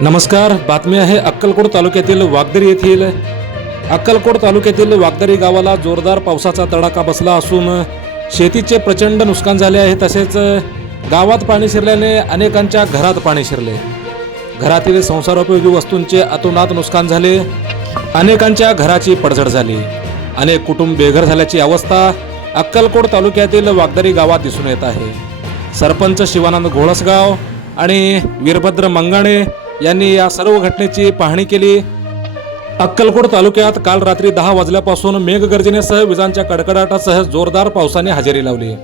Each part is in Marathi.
नमस्कार बातमी आहे अक्कलकोट तालुक्यातील वागदरी येथील. अक्कलकोट तालुक्यातील वागदरी गावाला जोरदार पावसाचा तडाखा बसला असून शेतीचे प्रचंड नुकसान झाले आहे. तसेच गावात पाणी शिरल्याने अनेकांच्या घरात पाणी शिरले. घरातील संसारोपयोगी वस्तूंचे अतोनात नुकसान झाले. अनेकांच्या घराची पडझड झाली. अनेक कुटुंब बेघर झाल्याची अवस्था अक्कलकोट तालुक्यातील वागदरी गावात दिसून येत आहे. सरपंच शिवानंद घोळसगाव आणि वीरभद्र मंगाणे यांनी या सर्व घटनेची पाहणी केली. अक्कलकोट तालुक्यात काल रात्री दहा वाजल्यापासून मेघगर्जनेसह विजांच्या कडकडाटासह जोरदार पावसाने हजेरी लावली.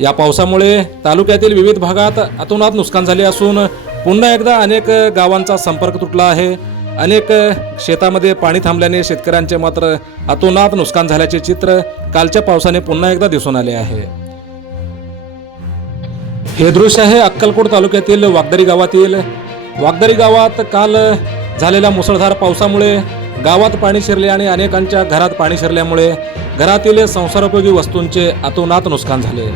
या पावसामुळे तालुक्यातील विविध भागात अतोनात नुकसान झाले असून पुन्हा एकदा अनेक गावांचा संपर्क तुटला आहे. अनेक शेतामध्ये पाणी थांबल्याने शेतकऱ्यांचे मात्र अतोनात नुकसान झाल्याचे चित्र कालच्या पावसाने पुन्हा एकदा दिसून आले आहे. हे दृश्य आहे अक्कलकोट तालुक्यातील वागदरी गावातील वागदरी गावात काल झालेल्या मुसळधार पावसामुळे गावात पाणी शिरले आणि अनेकांच्या घरात पाणी शिरल्यामुळे घरातील संसारोपयोगी वस्तूंचे अतोनात नुकसान झाले.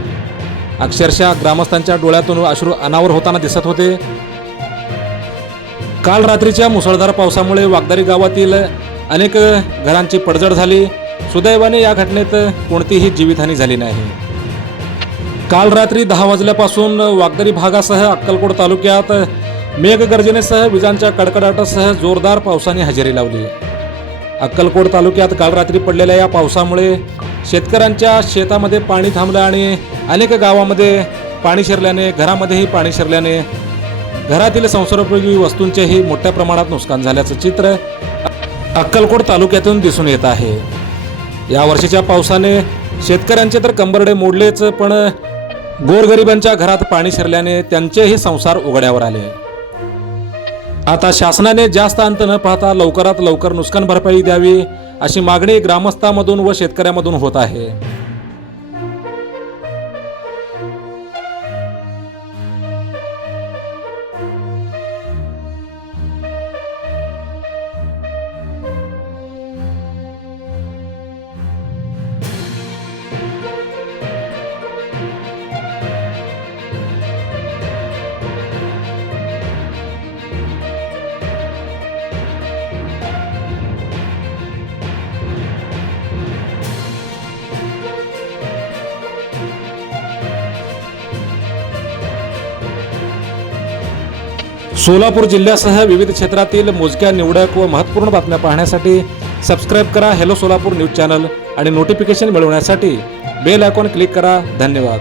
अक्षरशः ग्रामस्थांच्या डोळ्यातून अश्रू अनावर होताना दिसत होते. काल रात्रीच्या मुसळधार पावसामुळे वागदारी गावातील अनेक घरांची पडझड झाली. सुदैवाने या घटनेत कोणतीही जीवितहानी झाली नाही. काल रात्री दहा वाजल्यापासून वागदरी भागासह अक्कलकोट तालुक्यात मेघगर्जनेसह विजांच्या कडकडाटासह जोरदार पावसाने हजेरी लावली. अक्कलकोट तालुक्यात काल रात्री पडलेल्या या पावसामुळे शेतकऱ्यांच्या शेतामध्ये पाणी थांबलं आणि अनेक गावामध्ये पाणी शिरल्याने घरामध्येही पाणी शिरल्याने घरातील संसारोपयोगी वस्तूंचेही मोठ्या प्रमाणात नुकसान झाल्याचं चित्र अक्कलकोट तालुक्यातून दिसून येत आहे. या वर्षीच्या पावसाने शेतकऱ्यांचे तर कंबरडे मोडलेच पण गोरगरिबांच्या घरात पाणी शिरल्याने त्यांचेही संसार उघड्यावर आले. आता शासनाने जास्त अंत न पाहता लवकरात लवकर नुकसान भरपाई द्यावी अशी मागणी ग्रामस्थांमधून व शेतकऱ्यांमधून होत आहे. सोलापूर जिल्ह्यासह विविध क्षेत्रातील मोजक्या निवडक व महत्त्वपूर्ण बातम्या पाहण्यासाठी सबस्क्राईब करा हॅलो सोलापूर न्यूज चॅनल आणि नोटिफिकेशन मिळवण्यासाठी बेल आयकॉन क्लिक करा. धन्यवाद.